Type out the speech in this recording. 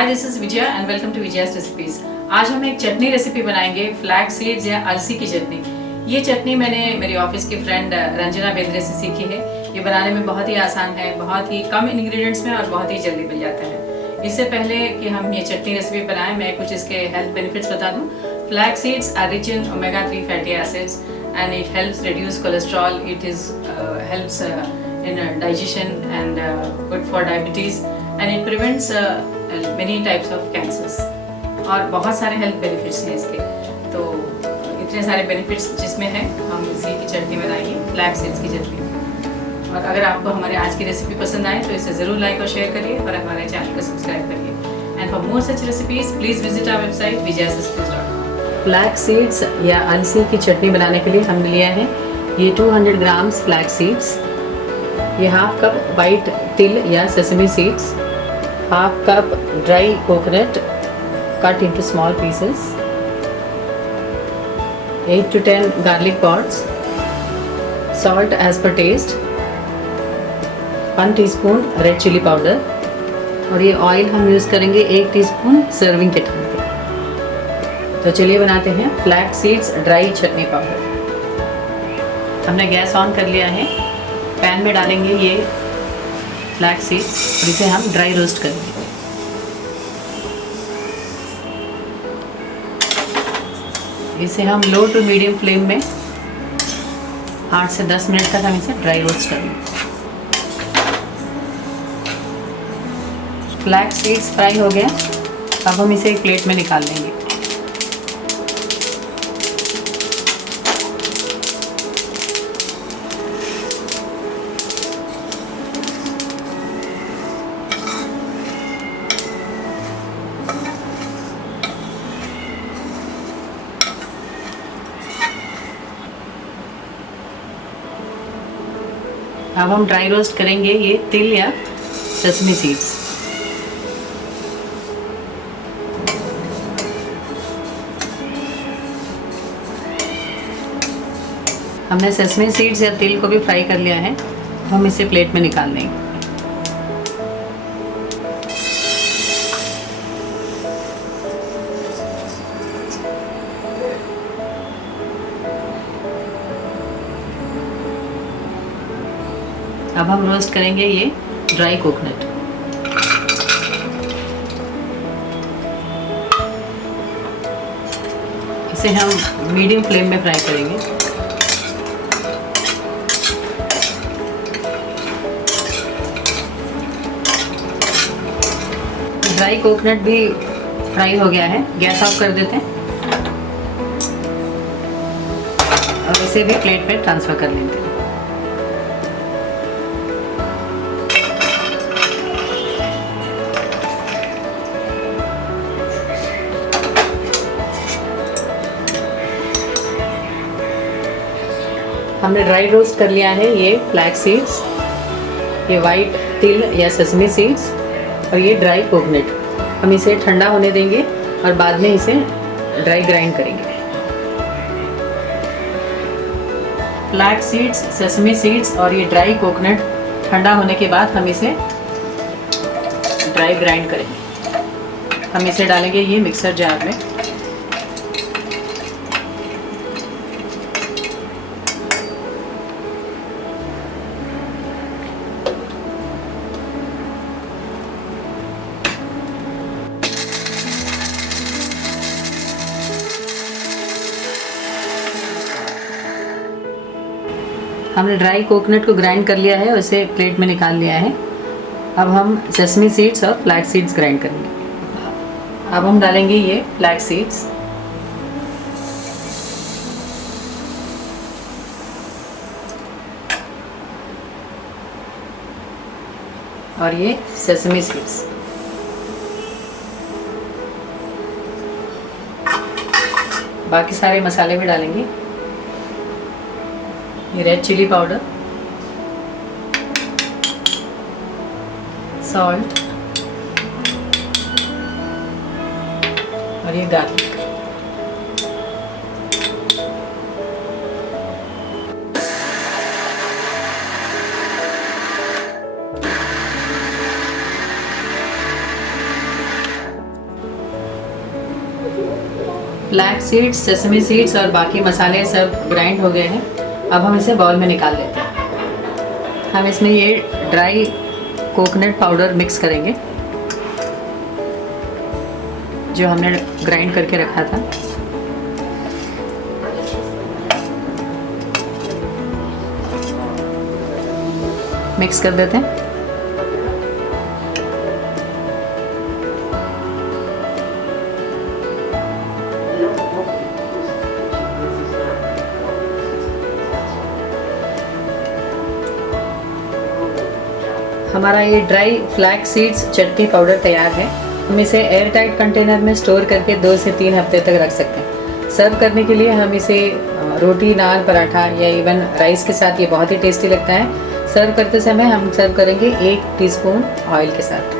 Hi, this is Vijaya and welcome to Vijaya's recipes. आज हम एक चटनी रेसिपी बनाएंगे, फ्लैक्स सीड्स या अलसी की चटनी। ये चटनी मैंने मेरी ऑफिस की फ्रेंड रंजना बेंद्रे से सीखी है। ये बनाने में बहुत ही आसान है, बहुत ही कम इंग्रेडिएंट्स में और बहुत ही जल्दी बन जाता है। इससे पहले कि हम ये चटनी रेसिपी बनाएं, मैं कुछ इसके हेल्थ बेनिफिट्स बता दूं। Flax seeds are rich in omega 3 fatty acids and it helps reduce cholesterol. It is helps in digestion and good for diabetes and it prevents many types of cancers. और बहुत सारे health benefits हैं इसके। तो इतने सारे benefits जिसमें है, हम इसी की चटनी बनाएंगे, फ्लैक्स सीड्स की चटनी। और अगर आपको हमारे आज की रेसिपी पसंद आए तो इसे ज़रूर लाइक और शेयर करिए और हमारे चैनल को सब्सक्राइब करिए। And for more such recipes please visit our website vijayasrecipes.com। Flax seeds या अलसी की चटनी बनाने के लिए हमने लिया है ये 200 ग्राम्स फ्लैक्स सीड्स, ये हाफ कप वाइट तिल या sesame seeds, half cup dry coconut cut into small pieces, 8 to 10 garlic pods, salt as per taste, 1 teaspoon red chilli powder और ये ऑयल हम यूज़ करेंगे 1 टीस्पून सर्विंग के time पे। तो चलिए बनाते हैं फ्लैक्स सीड्स ड्राई चटनी पाउडर। हमने गैस ऑन कर लिया है। पैन में डालेंगे ये फ्लैक्स सीड्स और इसे हम ड्राई रोस्ट करेंगे। इसे हम लो टू मीडियम फ्लेम में 8 से 10 मिनट तक हम इसे ड्राई रोस्ट करेंगे। फ्लैक्स सीड्स फ्राई हो गया। अब हम इसे एक प्लेट में निकाल लेंगे। अब हम ड्राई रोस्ट करेंगे ये तिल या सेसमी सीड्स। हमने सेसमी सीड्स या तिल को भी फ्राई कर लिया है। हम इसे प्लेट में निकाल लेंगे। अब हम रोस्ट करेंगे ये ड्राई कोकोनट। इसे हम मीडियम फ्लेम में फ्राई करेंगे। ड्राई कोकोनट भी फ्राई हो गया है। गैस ऑफ कर देते हैं और इसे भी प्लेट पे ट्रांसफ़र कर लेते हैं। हमने ड्राई रोस्ट कर लिया है ये फ्लैक्स सीड्स, ये वाइट तिल या सेसमी सीड्स और ये ड्राई कोकोनट। हम इसे ठंडा होने देंगे और बाद में इसे ड्राई ग्राइंड करेंगे। फ्लैक्स सीड्स, सेसमी सीड्स और ये ड्राई कोकोनट ठंडा होने के बाद हम इसे ड्राई ग्राइंड करेंगे। हम इसे डालेंगे ये मिक्सर जार में। हमने ड्राई कोकोनट को ग्राइंड कर लिया है और इसे प्लेट में निकाल लिया है। अब हम सेसमी सीड्स और फ्लैक्स सीड्स ग्राइंड करेंगे। अब हम डालेंगे ये फ्लैक्स सीड्स, और ये सेसमी सीड्स। बाकी सारे मसाले भी डालेंगे। ये रेड चिली पाउडर, सॉल्ट और ये garlic. Flax seeds, sesame seeds और बाकी मसाले सब ग्राइंड हो गए हैं। अब हम इसे बाउल में निकाल लेते हैं। हम इसमें ये ड्राई कोकोनट पाउडर मिक्स करेंगे जो हमने ग्राइंड करके रखा था। मिक्स कर देते हैं। हमारा ये ड्राई फ्लैक्स सीड्स चटनी पाउडर तैयार है। हम इसे एयर टाइट कंटेनर में स्टोर करके 2 से 3 हफ्ते तक रख सकते हैं। सर्व करने के लिए हम इसे रोटी, नान, पराठा या इवन राइस के साथ ये बहुत ही टेस्टी लगता है। सर्व करते समय हम सर्व करेंगे 1 टीस्पून ऑयल के साथ।